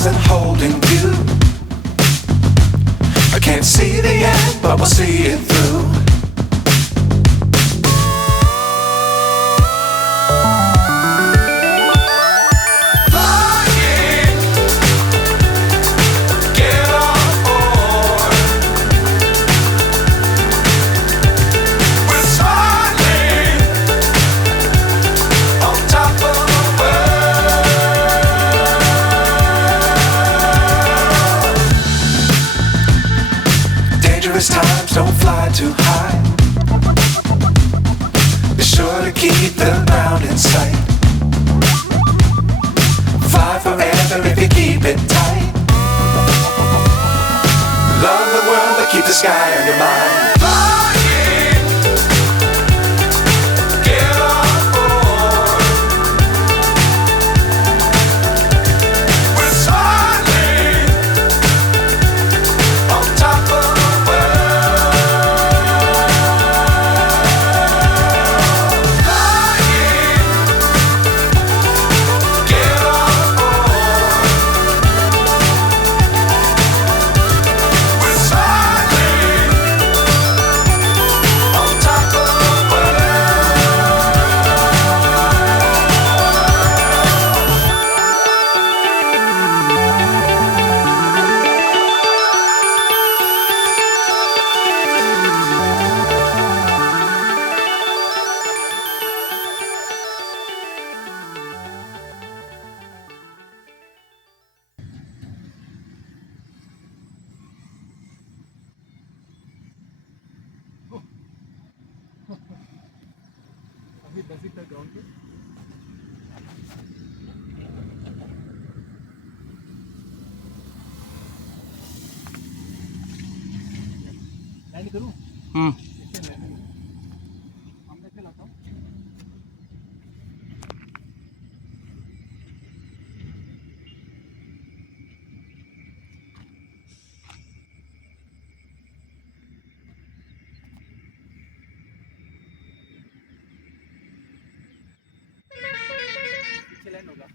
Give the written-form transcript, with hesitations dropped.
arms and holding you. I can't see the end, but we'll see it through. Times don't fly too high. Be sure to keep the ground in sight. Fly forever if you keep it tight. Love the world but keep the sky on your mind. अभी 10 तक ground पे land करूं? इससे land हम कैसे लाता हूं? पीछे लैंड होगा।